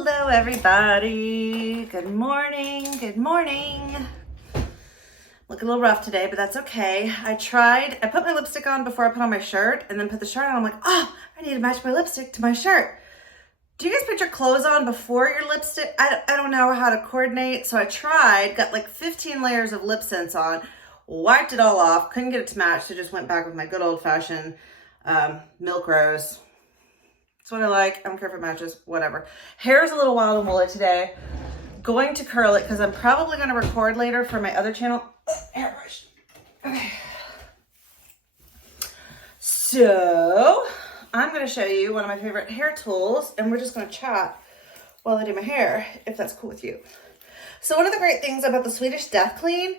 Hello everybody. Good morning. Good morning. Looking a little rough today, but that's okay. I put my lipstick on before I put on my shirt and then put the shirt on. I'm like, oh, I need to match my lipstick to my shirt. Do you guys put your clothes on before your lipstick? I don't know how to coordinate. So I tried, got like 15 layers of lip sense on, wiped it all off, couldn't get it to match. So just went back with my good old fashioned milk rose. That's what I like. I don't care if it matches, whatever. Hair's a little wild and woolly today. Going to curl it because I'm probably going to record later for my other channel. Hairbrush. Okay. So I'm going to show you one of my favorite hair tools, and we're just going to chat while I do my hair, if that's cool with you. So one of the great things about the Swedish Death Clean,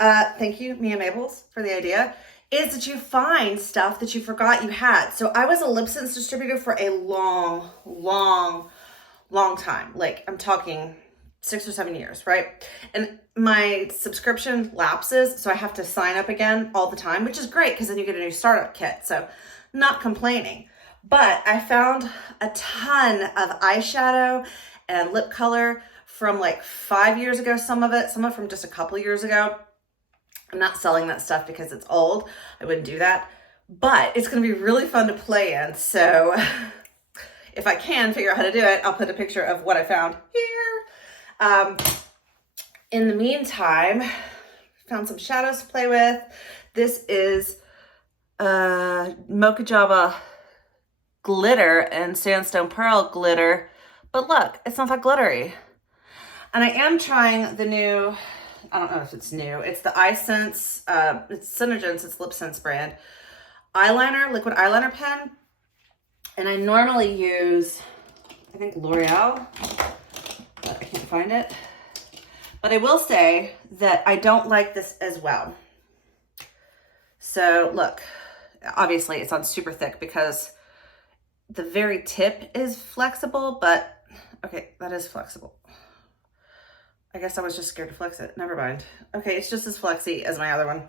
thank you, Mia Mabels, for the idea, is that you find stuff that you forgot you had. So I was a lip sense distributor for a long time. Like I'm talking 6 or 7 years, right? And my subscription lapses, so I have to sign up again all the time, which is great because then you get a new startup kit. So not complaining. But I found a ton of eyeshadow and lip color from like 5 years ago, some of it from just a couple years ago. I'm not selling that stuff because it's old. I wouldn't do that, but it's going to be really fun to play in. So if I can figure out how to do it, I'll put a picture of what I found here. In the meantime, found some shadows to play with. This is Mocha Java glitter and Sandstone Pearl glitter, but look, it's not that glittery. And I am trying the new, I don't know if it's new. It's the iSense, it's Synergence, it's Lip Sense brand. Eyeliner, liquid eyeliner pen. And I normally use, I think L'Oreal, but I can't find it. But I will say that I don't like this as well. So look, obviously it's on super thick because the very tip is flexible, but okay, that is flexible. I guess I was just scared to flex it. Never mind. Okay, it's just as flexy as my other one.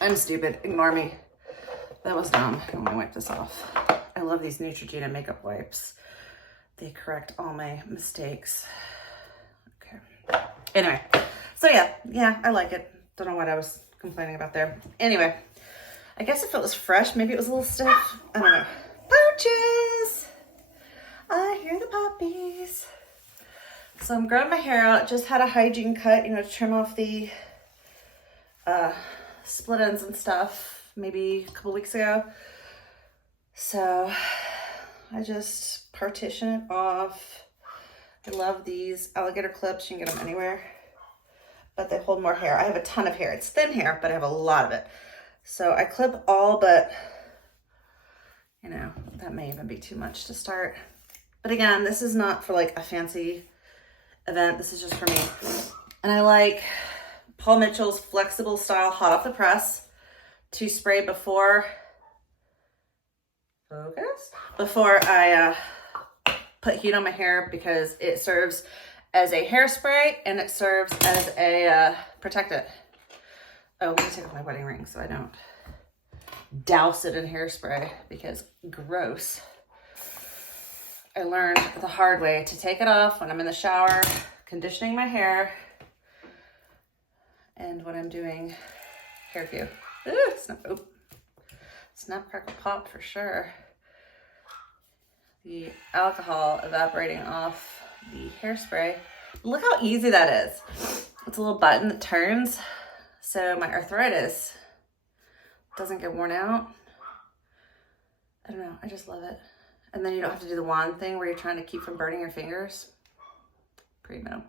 I'm stupid. Ignore me. That was dumb. Let me wipe this off. I love these Neutrogena makeup wipes. They correct all my mistakes. Okay. Anyway, so yeah, I like it. Don't know what I was complaining about there. Anyway, I guess if it was fresh, maybe it was a little stiff. I don't know. Pooches! I hear the puppies. So I'm growing my hair out. Just had a hygiene cut, to trim off the split ends and stuff maybe a couple weeks ago. So I just partition it off. I love these alligator clips. You can get them anywhere, but they hold more hair. I have a ton of hair. It's thin hair, but I have a lot of it. So I clip all, but that may even be too much to start. But again, this is not for like a fancy event. This is just for me. And I like Paul Mitchell's flexible style hot off the press to spray before I put heat on my hair, because it serves as a hairspray and it serves as a protectant. Oh, let me take off my wedding ring so I don't douse it in hairspray, because gross. I learned the hard way to take it off when I'm in the shower, conditioning my hair, and when I'm doing hair cue. Ooh, snap, crackle, pop for sure. The alcohol evaporating off the hairspray. Look how easy that is. It's a little button that turns, so my arthritis doesn't get worn out. I don't know, I just love it. And then you don't have to do the wand thing where you're trying to keep from burning your fingers. Primo.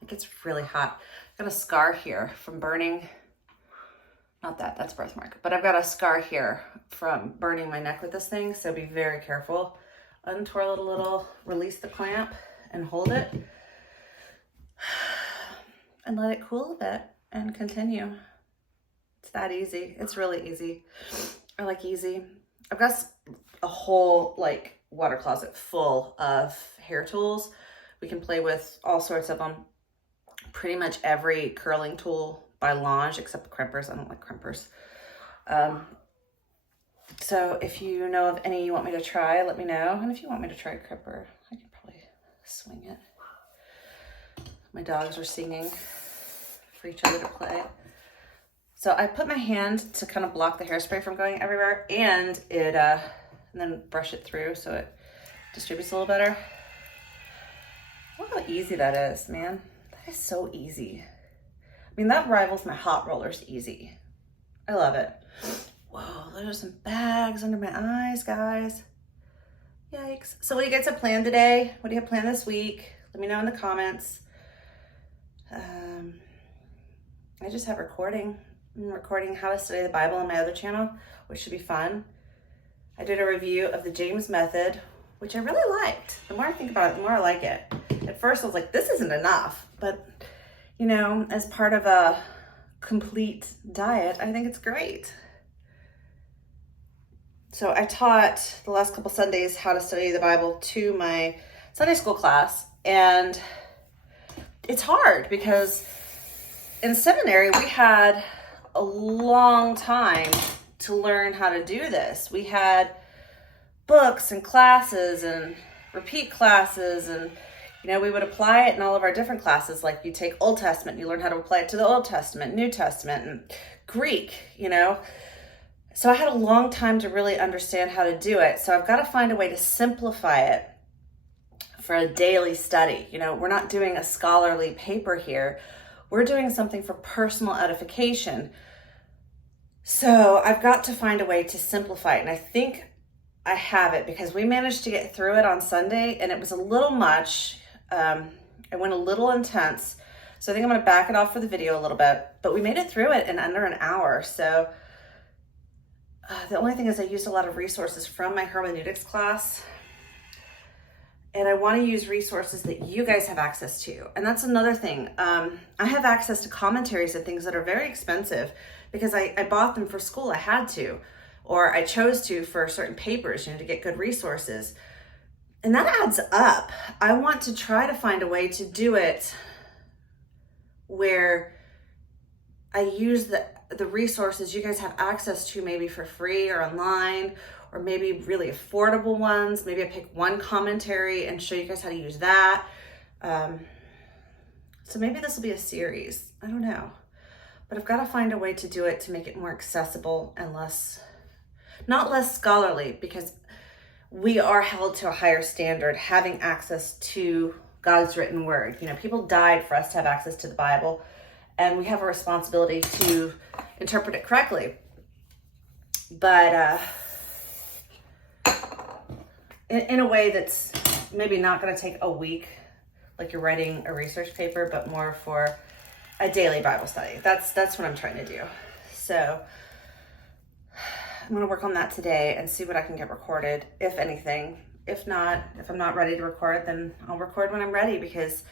It gets really hot. I've got a scar here from burning. Not that, that's birthmark. But I've got a scar here from burning my neck with this thing, so be very careful. Untwirl it a little, release the clamp, and hold it. And let it cool a bit, and continue. It's that easy. It's really easy. I like easy. I've got a whole water closet full of hair tools. We can play with all sorts of them. Pretty much every curling tool by Lange except crimpers. I don't like crimpers. So if you know of any you want me to try, let me know. And if you want me to try a crimper, I can probably swing it. My dogs are singing for each other to play. So I put my hand to kind of block the hairspray from going everywhere, and and then brush it through so it distributes a little better. Look how easy that is, man. That is so easy. I mean, that rivals my hot rollers easy. I love it. Whoa, those are some bags under my eyes, guys. Yikes. So what do you guys have planned today? What do you have planned this week? Let me know in the comments. I just have recording. I'm recording how to study the Bible on my other channel, which should be fun. I did a review of the James Method, which I really liked. The more I think about it, the more I like it. At first I was like, this isn't enough, but you know, as part of a complete diet, I think it's great. So I taught the last couple Sundays how to study the Bible to my Sunday school class, and it's hard because in seminary we had a long time to learn how to do this. We had books and classes and repeat classes, and you know, we would apply it in all of our different classes. Like you take Old Testament, you learn how to apply it to the Old Testament, New Testament, and Greek, you know. So I had a long time to really understand how to do it. So I've got to find a way to simplify it for a daily study. You know, we're not doing a scholarly paper here. We're doing something for personal edification. So I've got to find a way to simplify it. And I think I have it because we managed to get through it on Sunday and it was a little much. I went a little intense. So I think I'm going to back it off for the video a little bit, but we made it through it in under an hour. So the only thing is I used a lot of resources from my hermeneutics class, and I want to use resources that you guys have access to. And that's another thing. I have access to commentaries and things that are very expensive because I bought them for school. I had to, or I chose to for certain papers, you know, to get good resources. And that adds up. I want to try to find a way to do it where I use the resources you guys have access to, maybe for free or online, or maybe really affordable ones. Maybe I pick one commentary and show you guys how to use that. So maybe this will be a series. I don't know. But I've got to find a way to do it to make it more accessible and not less scholarly, because we are held to a higher standard having access to God's written word. You know, people died for us to have access to the Bible, and we have a responsibility to interpret it correctly. But in a way that's maybe not going to take a week, like you're writing a research paper, but more for a daily Bible study. That's what I'm trying to do. So I'm going to work on that today and see what I can get recorded, if anything. If not, if I'm not ready to record, then I'll record when I'm ready, because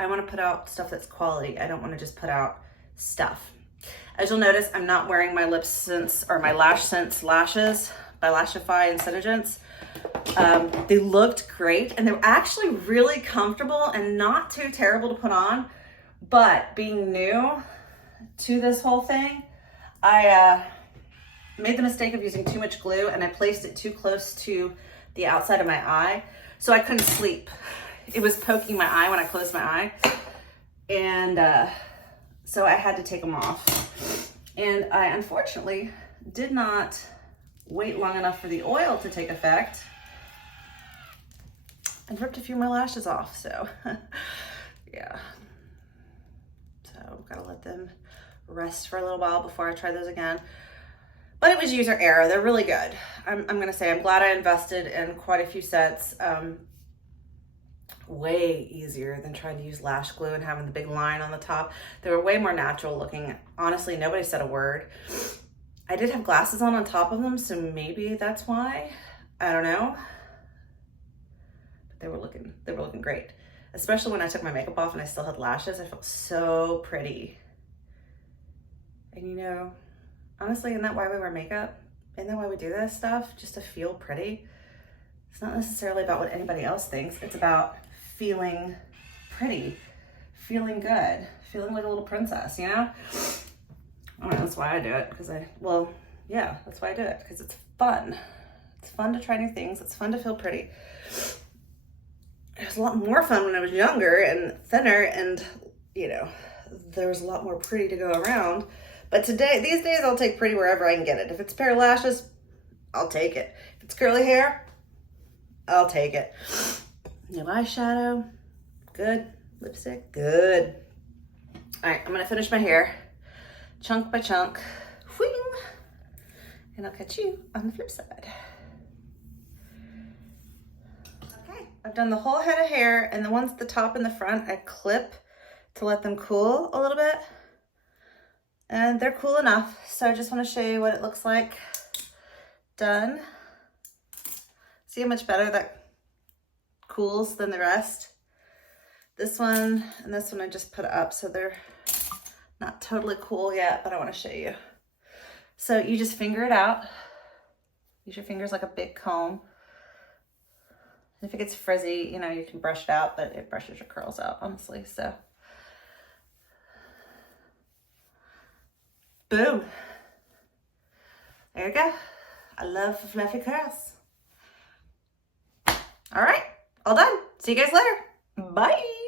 I want to put out stuff that's quality. I don't want to just put out stuff. As you'll notice, I'm not wearing my Lip Sense or my Lash Sense lashes by Lashify and Senegence. They looked great, and they were actually really comfortable and not too terrible to put on. But being new to this whole thing, I made the mistake of using too much glue, and I placed it too close to the outside of my eye, so I couldn't sleep. It was poking my eye when I closed my eye, and so I had to take them off. And I unfortunately did not wait long enough for the oil to take effect and ripped a few of my lashes off. So yeah, so I've got to let them rest for a little while before I try those again. But it was user error. They're really good. I'm gonna say I'm glad I invested in quite a few sets. Way easier than trying to use lash glue and having the big line on the top. They were way more natural looking. Honestly, nobody said a word. I did have glasses on top of them, so maybe that's why. I don't know. But they were looking great. Especially when I took my makeup off and I still had lashes. I felt so pretty. And you know, honestly, isn't that why we wear makeup? Isn't that why we do this stuff? Just to feel pretty? It's not necessarily about what anybody else thinks. It's about feeling pretty, feeling good, feeling like a little princess, you know? I don't know, that's why I do it, because that's why I do it, because it's fun. It's fun to try new things. It's fun to feel pretty. it was a lot more fun when I was younger and thinner, and you know, there was a lot more pretty to go around. But these days, I'll take pretty wherever I can get it. If it's a pair of lashes, I'll take it. If it's curly hair, I'll take it. New eyeshadow, good. Lipstick, good. All right, I'm gonna finish my hair chunk by chunk. Whing! And I'll catch you on the flip side. Okay, I've done the whole head of hair, and the ones at the top and the front, I clip to let them cool a little bit. And they're cool enough, so I just want to show you what it looks like done. See how much better that cools than the rest? This one and this one I just put up, so they're not totally cool yet, but I want to show you. So you just finger it out. Use your fingers like a big comb. If it gets frizzy, you know, you can brush it out, but it brushes your curls out, honestly, so. Boom. There you go. I love fluffy curls. All right, all done. See you guys later. Bye.